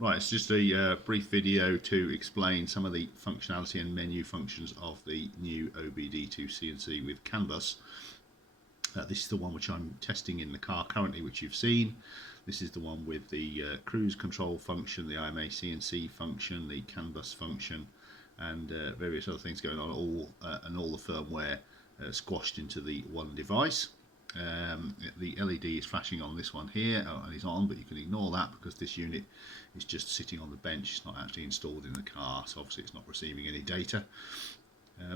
Right, it's just a brief video to explain some of the functionality and menu functions of the new OBDIIC&C with CAN bus. This is the one which I'm testing in the car currently, which you've seen. This is the one with the cruise control function, the IMA-CNC function, the CAN bus function, and various other things going on, and all the firmware squashed into the one device. The LED is flashing on this one here, and is on, but you can ignore that because this unit is just sitting on the bench. It's not actually installed in the car, so obviously it's not receiving any data.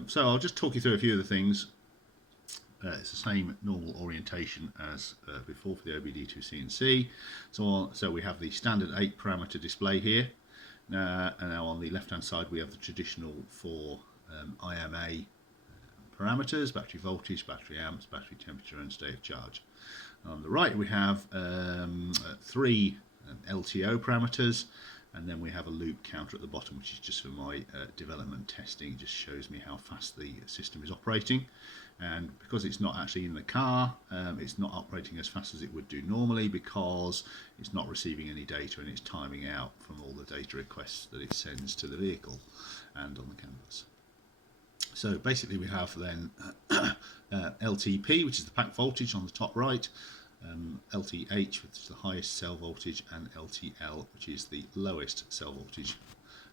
So I'll just talk you through a few of the things. It's the same normal orientation as before for the OBDIIC&C. So we have the standard 8 parameter display here. And now on the left hand side we have the traditional 4 IMA parameters: battery voltage, battery amps, battery temperature and state of charge. On the right we have 3 LTO parameters, and then we have a loop counter at the bottom, which is just for my development testing. It just shows me how fast the system is operating, and because it's not actually in the car, it's not operating as fast as it would do normally because it's not receiving any data and it's timing out from all the data requests that it sends to the vehicle and on the CAN bus. So basically we have then LTP, which is the pack voltage on the top right, LTH, which is the highest cell voltage, and LTL, which is the lowest cell voltage.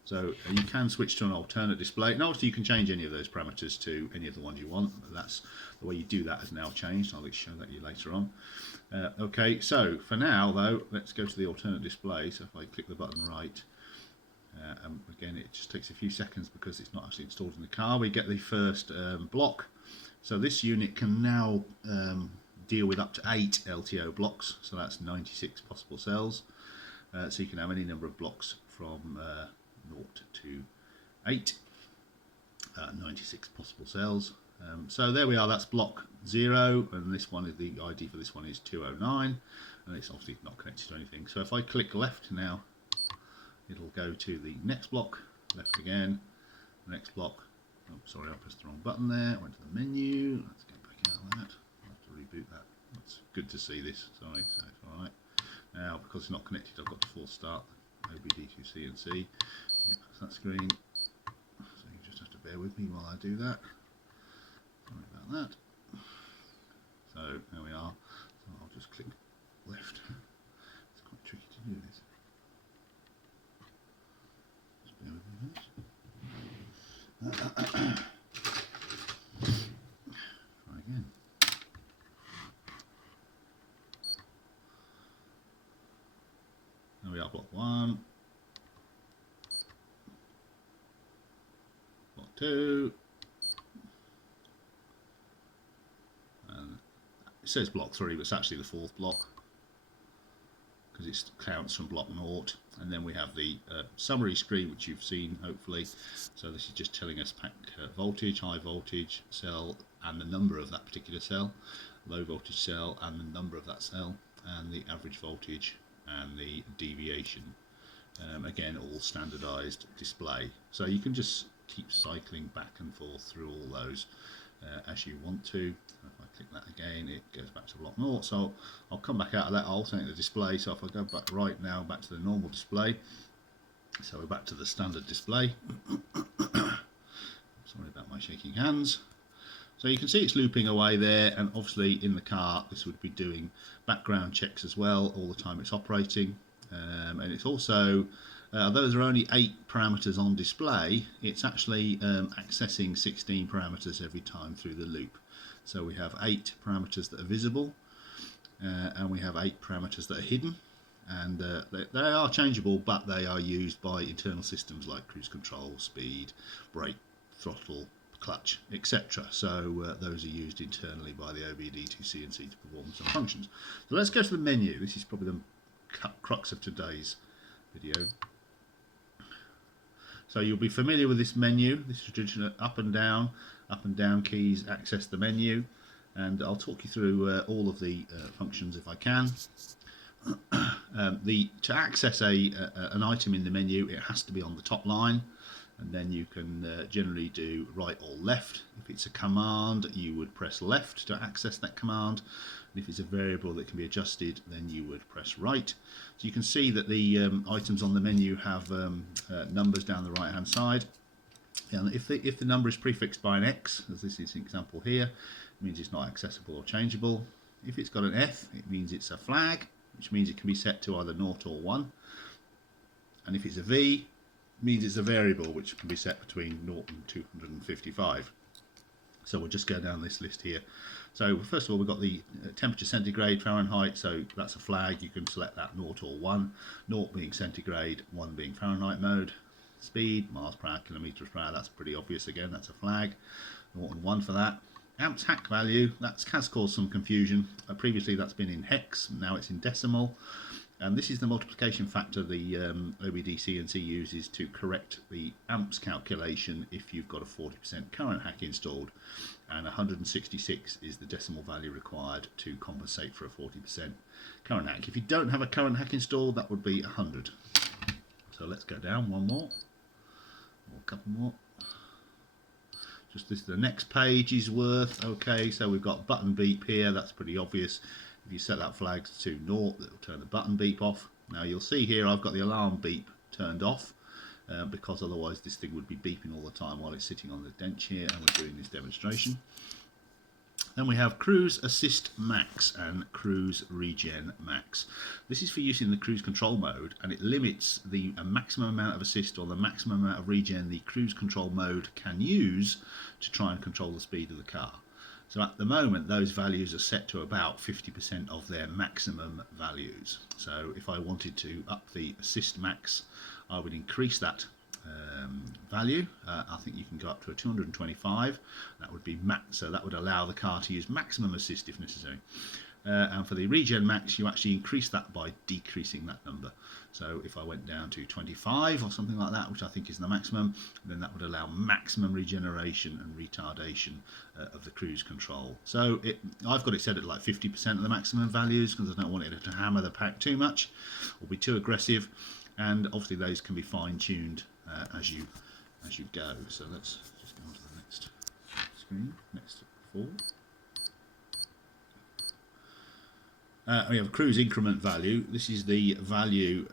So you can switch to an alternate display. Now obviously you can change any of those parameters to any of the ones you want. That's the way you do that has now changed. I'll show that to you later on. Okay, so for now though, let's go to the alternate display. So if I click the button right, again it just takes a few seconds because it's not actually installed in the car. We get the first block. So this unit can now deal with up to 8 LTO blocks, so that's 96 possible cells. So you can have any number of blocks from 0 to 8, 96 possible cells. So there we are, that's block 0, and this one is the ID for this one is 209, and it's obviously not connected to anything. So if I click left now, it'll go to the next block, left again, next block. Oh, sorry, I pressed the wrong button there. I went to the menu. Let's get back out of that. I'll have to reboot that. It's good to see this. Sorry, so it's all right. Now, because it's not connected, I've got to force start OBDIIC&C to get past that screen. So you just have to bear with me while I do that. Sorry about that. So there we are. So I'll just click left. It's quite tricky to do this. Just bear with me, please. Try again. There we are, block 1, block 2, and it says block 3, but it's actually the 4th block because it counts from block 0. And then we have the summary screen, which you've seen hopefully. So this is just telling us pack voltage, high voltage cell and the number of that particular cell, low voltage cell and the number of that cell, and the average voltage and the deviation. Again, all standardized display. So you can just keep cycling back and forth through all those as you want to. If I click that again, it goes back to block 0. So I'll come back out of that, I'll alternate the display. So if I go back right now, back to the normal display. So we're back to the standard display. Sorry about my shaking hands. So you can see it's looping away there, and obviously in the car this would be doing background checks as well all the time it's operating. And it's also, although there are only 8 parameters on display, it's actually accessing 16 parameters every time through the loop. So we have 8 parameters that are visible, and we have 8 parameters that are hidden, and they are changeable, but they are used by internal systems like cruise control, speed, brake, throttle, clutch, etc. So those are used internally by the OBDIIC&C to perform some functions. So let's go to the menu. This is probably the crux of today's video. So you'll be familiar with this menu. This is traditional up and down keys access the menu, and I'll talk you through all of the functions if I can. To access an item in the menu, it has to be on the top line, and then you can generally do right or left. If it's a command, you would press left to access that command. And if it's a variable that can be adjusted, then you would press right. So you can see that the items on the menu have numbers down the right hand side. And if the number is prefixed by an X, as this is an example here, it means it's not accessible or changeable. If it's got an F, it means it's a flag, which means it can be set to either 0 or 1. And if it's a V, it means it's a variable which can be set between 0 and 255. So we'll just go down this list here. So first of all, we've got the temperature centigrade, Fahrenheit, so that's a flag. You can select that 0 or 1, 0 being centigrade, 1 being Fahrenheit mode. Speed, miles per hour, kilometers per hour, that's pretty obvious again, that's a flag. 0 and 1 for that. Amps hack value, that has caused some confusion. Previously that's been in hex, now it's in decimal. And this is the multiplication factor the OBDIIC&C uses to correct the amps calculation if you've got a 40% current hack installed. And 166 is the decimal value required to compensate for a 40% current hack. If you don't have a current hack installed, that would be 100. So let's go down one more, or a couple more. Just this, the next page is worth. Okay, so we've got button beep here, that's pretty obvious. If you set that flag to 0, it'll turn the button beep off. Now you'll see here I've got the alarm beep turned off because otherwise this thing would be beeping all the time while it's sitting on the bench here and we're doing this demonstration. Then we have Cruise Assist Max and Cruise Regen Max. This is for use in the cruise control mode, and it limits the maximum amount of assist or the maximum amount of regen the cruise control mode can use to try and control the speed of the car. So at the moment those values are set to about 50% of their maximum values. So if I wanted to up the Assist Max, I would increase that value. I think you can go up to a 225. That would be max, so that would allow the car to use maximum assist if necessary. And for the Regen Max, you actually increase that by decreasing that number. So if I went down to 25 or something like that, which I think is the maximum, then that would allow maximum regeneration and retardation of the cruise control. So I've got it set at like 50% of the maximum values because I don't want it to hammer the pack too much or be too aggressive. And obviously those can be fine-tuned as you go. So let's just go on to the next screen, next forward. We have a cruise increment value. This is the value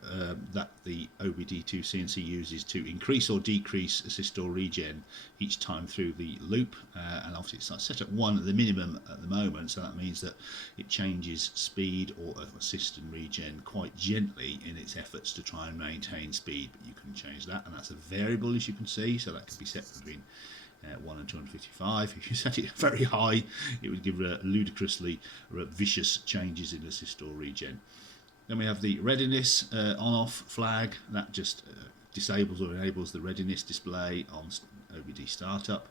that the OBDIIC&C uses to increase or decrease assist or regen each time through the loop. And obviously it's set at 1 at the minimum at the moment, so that means that it changes speed or assist and regen quite gently in its efforts to try and maintain speed. But you can change that, and that's a variable, as you can see, so that can be set between 1 and 255. If you set it very high, it would give ludicrously vicious changes in assist or regen. Then we have the readiness on-off flag. That just disables or enables the readiness display on OBD startup.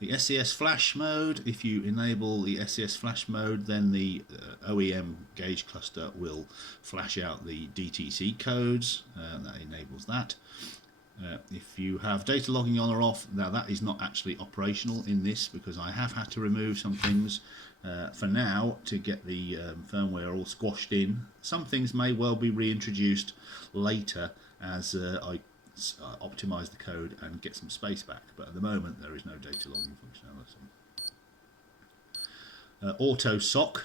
The SCS flash mode, if you enable the SCS flash mode, then the OEM gauge cluster will flash out the DTC codes. That enables that. If you have data logging on or off, now that is not actually operational in this because I have had to remove some things for now to get the firmware all squashed in. Some things may well be reintroduced later as I optimize the code and get some space back, but at the moment there is no data logging functionality. Auto sock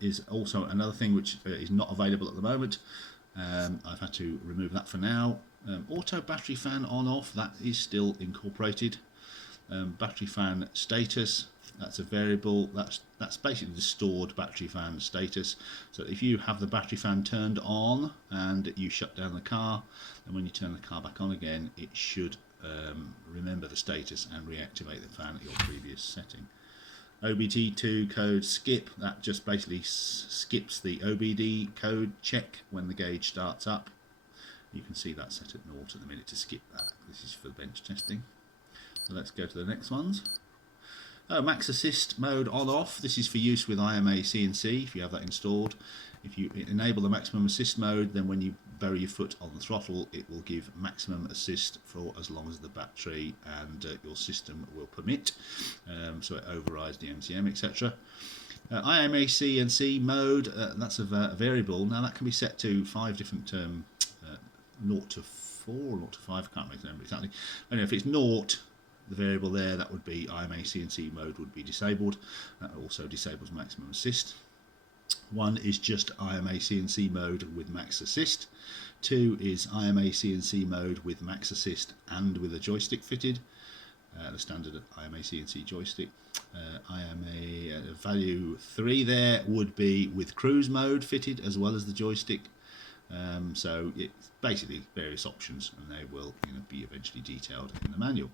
is also another thing which is not available at the moment. I've had to remove that for now. Auto battery fan on off, that is still incorporated. Battery fan status, that's a variable, that's basically the stored battery fan status. So if you have the battery fan turned on and you shut down the car, and when you turn the car back on again, it should remember the status and reactivate the fan at your previous setting. OBD2 code skip, that just basically skips the OBD code check when the gauge starts up. You can see that set at 0 at the minute to skip that. This is for bench testing. So let's go to the next ones. Max assist mode on off. This is for use with IMA-C&C if you have that installed. If you enable the maximum assist mode, then when you bury your foot on the throttle, it will give maximum assist for as long as the battery and your system will permit. So it overrides the MCM, etc. IMA-C&C mode, that's a variable. Now that can be set to 5 different 0 to 4 or 0 to 5, I can't remember exactly. Anyway, if it's 0, the variable there, that would be IMA-C&C mode would be disabled. That also disables maximum assist. One is just IMA CNC mode with max assist. Two is IMA CNC mode with max assist and with a joystick fitted, the standard IMA CNC joystick. IMA value 3 there would be with cruise mode fitted as well as the joystick. So it's basically various options, and they will be eventually detailed in the manual.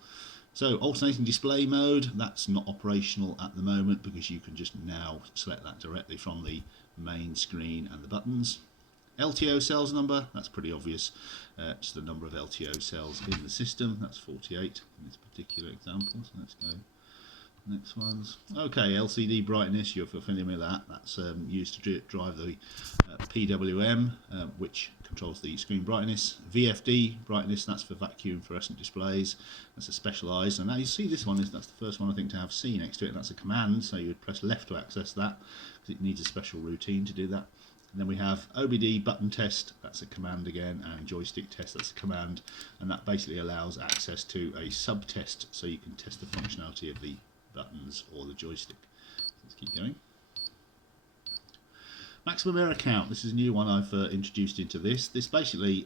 So alternating display mode, that's not operational at the moment because you can just now select that directly from the main screen and the buttons. LTO cells number, that's pretty obvious. Just the number of LTO cells in the system. That's 48 in this particular example. So let's go next ones. Okay, LCD brightness, you're familiar with that. That's used to drive the PWM, which controls the screen brightness. VFD brightness, that's for vacuum fluorescent displays. That's a specialised. And now you see this one, that's the first one I think to have C next to it. And that's a command, so you would press left to access that because it needs a special routine to do that. And then we have OBD button test, that's a command again, and joystick test, that's a command, and that basically allows access to a sub-test, so you can test the functionality of the buttons or the joystick. Let's keep going. Maximum error count, this is a new one I've introduced into this. This basically,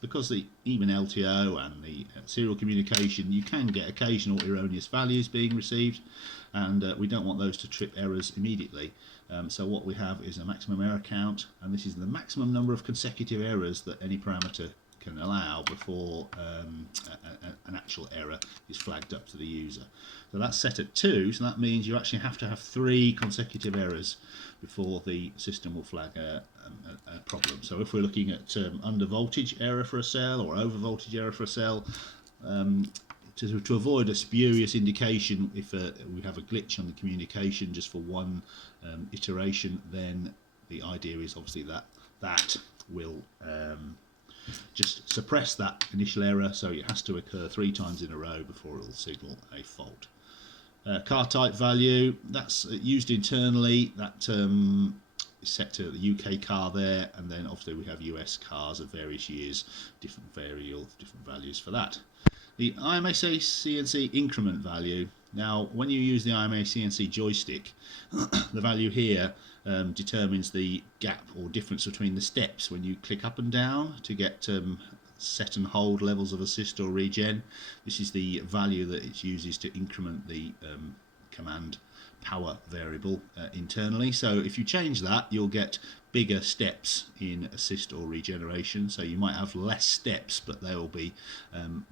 because even LTO and the serial communication, you can get occasional erroneous values being received, and we don't want those to trip errors immediately. So what we have is a maximum error count, and this is the maximum number of consecutive errors that any parameter can allow before an actual error is flagged up to the user. So that's set at 2, so that means you actually have to have 3 consecutive errors before the system will flag a problem. So if we're looking at under voltage error for a cell or over voltage error for a cell, to avoid a spurious indication, if we have a glitch on the communication just for one iteration, then the idea is obviously that will just suppress that initial error, so it has to occur 3 times in a row before it will signal a fault. Car type value, that's used internally, that is set to the UK car there, and then obviously we have US cars of various years, different values for that. The IMA CNC increment value, now when you use the IMA CNC joystick, the value here determines the gap or difference between the steps when you click up and down to get set and hold levels of assist or regen. This is the value that it uses to increment the command power variable internally. So if you change that, you'll get bigger steps in assist or regeneration. So you might have less steps, but they will be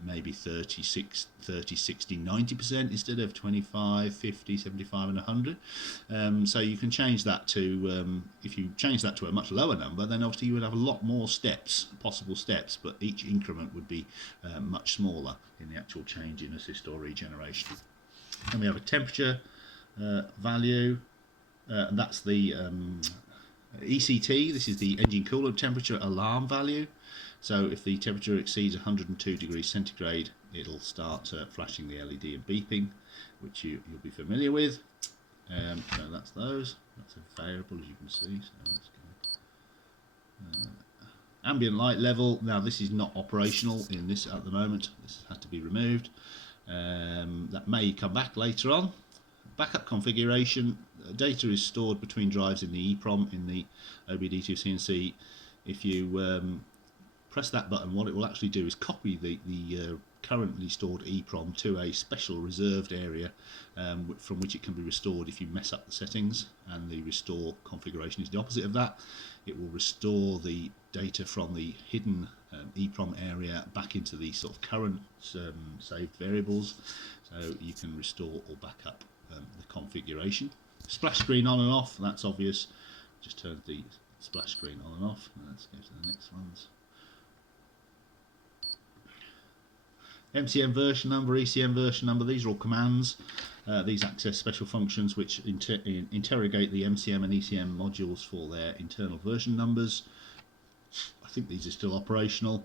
maybe 30, 60, 90% instead of 25, 50, 75 and 100. So you can change that to, if you change that to a much lower number, then obviously you would have a lot more steps, possible steps, but each increment would be much smaller in the actual change in assist or regeneration. And we have a temperature value, and that's the ECT. This is the engine coolant temperature alarm value. So if the temperature exceeds 102 degrees centigrade, it'll start flashing the LED and beeping, which you'll be familiar with. So that's those. That's a variable, as you can see. So let's go. Ambient light level. Now this is not operational in this at the moment. This has to be removed. That may come back later on. Backup configuration, data is stored between drives in the EEPROM in the OBDIIC&C. If you press that button, what it will actually do is copy the currently stored EEPROM to a special reserved area from which it can be restored if you mess up the settings, and the restore configuration is the opposite of that. It will restore the data from the hidden EEPROM area back into the sort of current saved variables, so you can restore or back up the configuration. Splash screen on and off, that's obvious. Just turn the splash screen on and off. Let's go to the next ones. MCM version number, ECM version number, these are all commands. These access special functions which interrogate the MCM and ECM modules for their internal version numbers. I think these are still operational.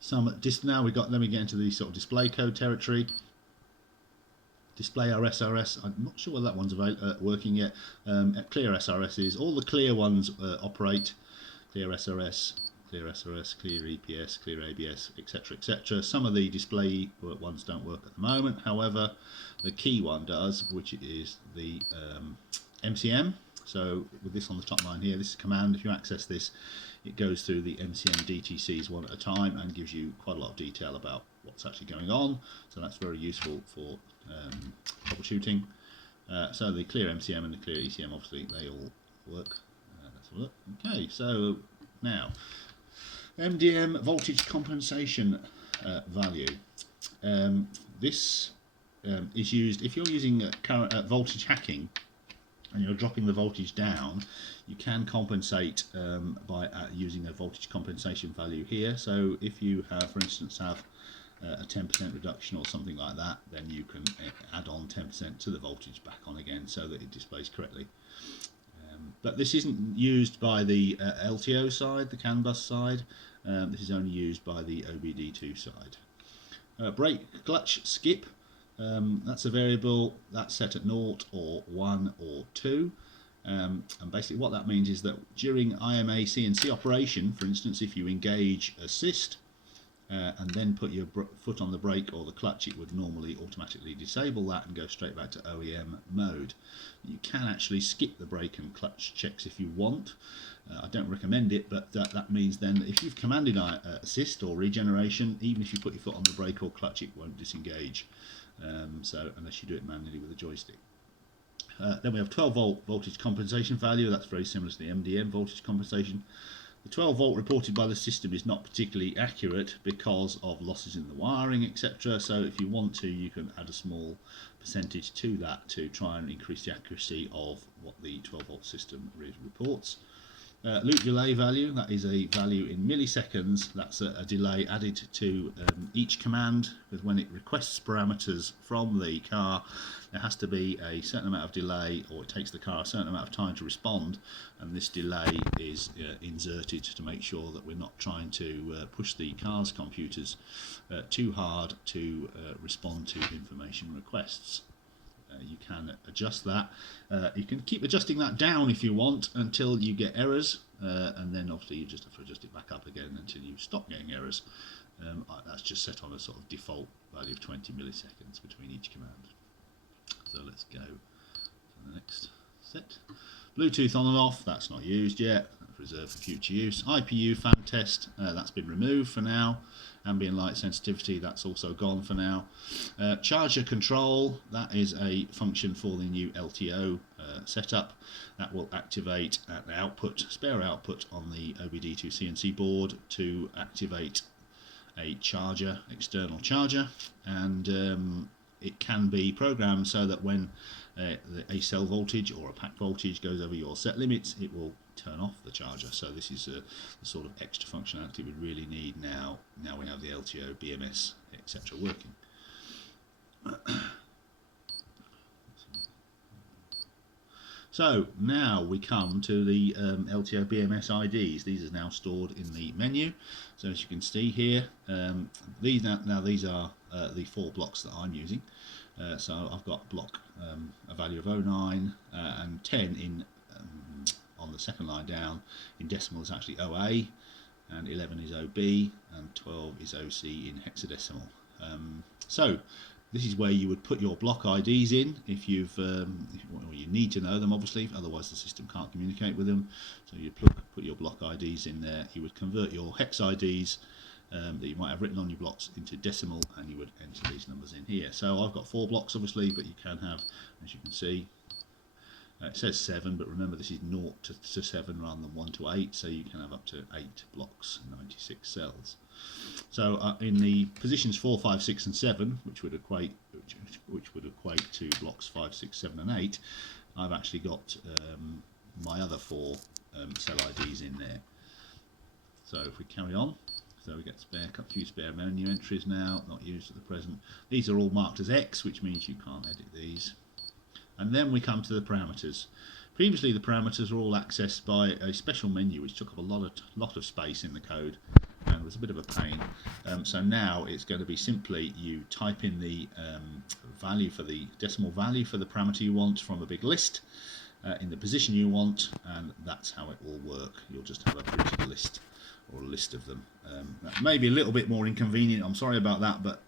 Some now we got. Let me get into the sort of display code territory. Display RSRS, I'm not sure whether that one's working yet. Clear SRSs, all the clear ones operate. Clear SRS, clear EPS, clear ABS, etc., etc. Some of the display ones don't work at the moment. However, the key one does, which is the MCM. So with this on the top line here, this is a command. If you access this, it goes through the MCM DTCs one at a time and gives you quite a lot of detail about what's actually going on. So that's very useful for troubleshooting. So the clear MCM and the clear ECM, obviously, they all work. Let's have a look. Okay, so now MDM voltage compensation value. This is used if you're using current voltage hacking and you're dropping the voltage down. You can compensate by using a voltage compensation value here. So if you have, for instance, have a 10% reduction or something like that, then you can add on 10% to the voltage back on again so that it displays correctly. But this isn't used by the LTO side, the CAN bus side. This is only used by the OBD2 side. Brake clutch skip, that's a variable that's set at 0 or 1 or 2. And basically what that means is that during IMA CNC operation, for instance, if you engage assist and then put your foot on the brake or the clutch, it would normally automatically disable that and go straight back to OEM mode. You can actually skip the brake and clutch checks if you want. I don't recommend it, but that means then that if you've commanded assist or regeneration, even if you put your foot on the brake or clutch, it won't disengage. So unless you do it manually with a joystick. Then we have 12 volt voltage compensation value. That's very similar to the MDM voltage compensation. The 12 volt reported by the system is not particularly accurate because of losses in the wiring, etc. So if you want to, you can add a small percentage to that to try and increase the accuracy of what the 12 volt system reports. Loop delay value, that is a value in milliseconds. That's a delay added to each command, because when it requests parameters from the car, there has to be a certain amount of delay, or it takes the car a certain amount of time to respond, and this delay is inserted to make sure that we're not trying to push the car's computers too hard to respond to information requests. You can adjust that. You can keep adjusting that down if you want until you get errors, and then obviously you just have to adjust it back up again until you stop getting errors. That's just set on a sort of default value of 20 milliseconds between each command. So let's go to the next set. Bluetooth on and off, that's not used yet. That's reserved for future use. IPU fan test, that's been removed for now. Ambient light sensitivity, that's also gone for now. Charger control, that is a function for the new LTO setup. That will activate an output, spare output on the OBDIIC&C board to activate a charger, external charger, and it can be programmed so that when a cell voltage or a pack voltage goes over your set limits, it will turn off the charger. So this is the sort of extra functionality we really need now we have the LTO, BMS, etc. working. So now we come to the LTO BMS IDs. These are now stored in the menu. So as you can see here, these are the 4 blocks that I'm using. So I've got block a value of 09 and 10 in on the second line down. In decimal is actually OA, and 11 is OB, and 12 is OC in hexadecimal. So this is where you would put your block IDs in if you've you need to know them, obviously, otherwise the system can't communicate with them. So you put your block IDs in there. You would convert your hex IDs that you might have written on your blocks into decimal, and you would enter these numbers in here. So I've got 4 blocks, obviously, but you can have, as you can see, it says 7, but remember this is 0 to 7 rather than 1 to 8, so you can have up to 8 blocks, 96 cells. So in the positions 4, 5, 6 and 7, which would equate to blocks 5, 6, 7 and 8, I've actually got my other 4 cell IDs in there. So if we carry on, so we get a few spare menu entries now, not used at the present. These are all marked as X, which means you can't edit these. And then we come to the parameters. Previously the parameters were all accessed by a special menu which took up a lot of space in the code and was a bit of a pain. So now it's going to be simply you type in the value for the decimal value for the parameter you want from a big list in the position you want, and that's how it will work. You'll just have a printed list or a list of them. That may be a little bit more inconvenient, I'm sorry about that, but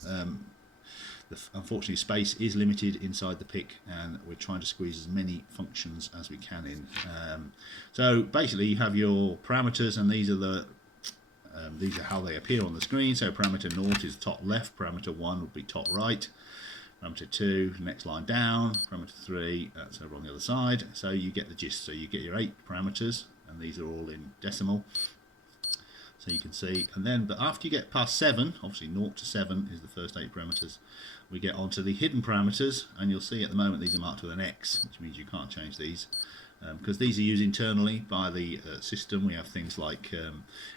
Unfortunately, space is limited inside the PIC, and we're trying to squeeze as many functions as we can in. So basically, you have your parameters, and these are how they appear on the screen. So parameter 0 is top left, parameter 1 would be top right, parameter 2 next line down, parameter 3 that's over on the other side. So you get the gist. So you get your 8 parameters, and these are all in decimal. So you can see, and then but after you get past 7, obviously 0 to 7 is the first 8 parameters, we get onto the hidden parameters, and you'll see at the moment these are marked with an X, which means you can't change these. Because these are used internally by the system. We have things like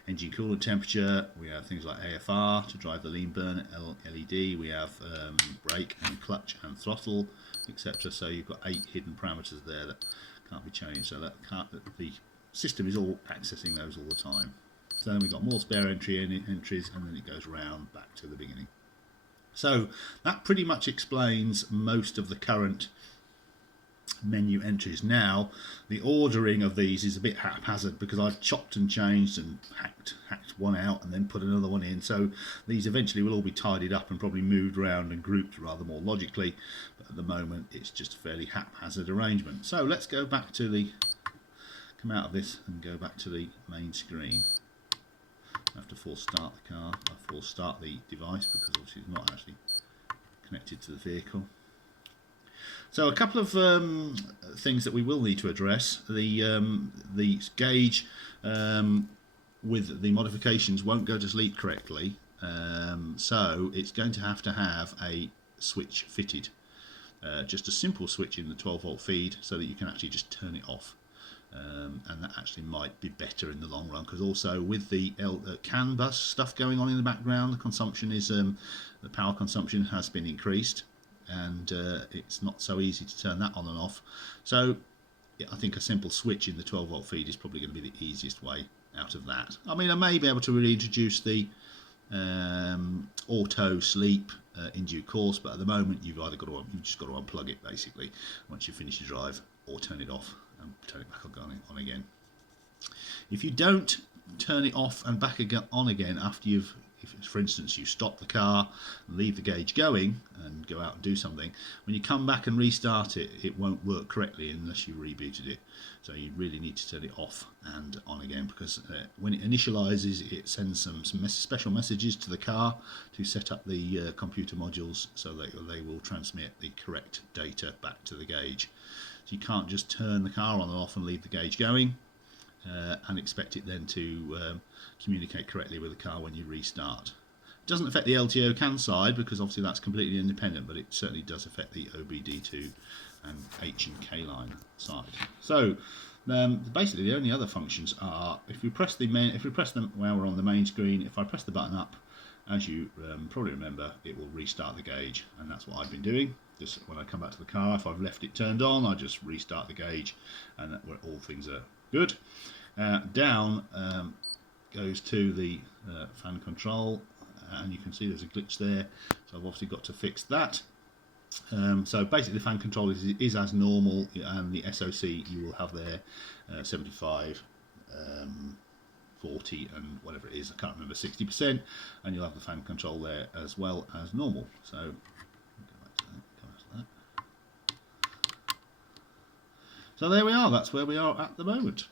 engine coolant temperature, we have things like AFR to drive the lean burn LED, we have brake and clutch and throttle, etc. So you've got 8 hidden parameters there that can't be changed. So that the system is all accessing those all the time. So then we've got more spare entries, and then it goes round back to the beginning. So that pretty much explains most of the current menu entries. Now the ordering of these is a bit haphazard because I've chopped and changed and hacked one out and then put another one in, so these eventually will all be tidied up and probably moved around and grouped rather more logically, but at the moment it's just a fairly haphazard arrangement. So let's go back to come out of this and go back to the main screen. I have to force start the car, I force start the device because obviously it's not actually connected to the vehicle. So a couple of things that we will need to address. The gauge with the modifications won't go to sleep correctly, so it's going to have a switch fitted, just a simple switch in the 12-volt feed, so that you can actually just turn it off. And that actually might be better in the long run, because also with the CAN bus stuff going on in the background, the consumption is the power consumption has been increased, and it's not so easy to turn that on and off. So yeah, I think a simple switch in the 12-volt feed is probably going to be the easiest way out of that. I mean, I may be able to reintroduce the auto sleep in due course, but at the moment you've just got to unplug it basically once you finish your drive, or turn it off and turn it back on again. If you don't turn it off and back on again after if for instance you stop the car, leave the gauge going and go out and do something, when you come back and restart it, it won't work correctly unless you rebooted it. So you really need to turn it off and on again, because when it initializes, it sends some special messages to the car to set up the computer modules so that they will transmit the correct data back to the gauge. So you can't just turn the car on and off and leave the gauge going and expect it then to communicate correctly with the car when you restart. It doesn't affect the LTO CAN side because obviously that's completely independent, but it certainly does affect the OBD2 and H and K line side. So basically the only other functions are if we press them while we're on the main screen. If I press the button up, as you probably remember, it will restart the gauge, and that's what I've been doing. Just when I come back to the car, if I've left it turned on, I just restart the gauge, and all things are good. Down goes to the fan control, and you can see there's a glitch there, so I've obviously got to fix that. So basically the fan control is as normal, and the SOC you will have there 75, 40 and whatever it is, I can't remember, 60%, and you'll have the fan control there as well as normal. So go back to that. So there we are, that's where we are at the moment.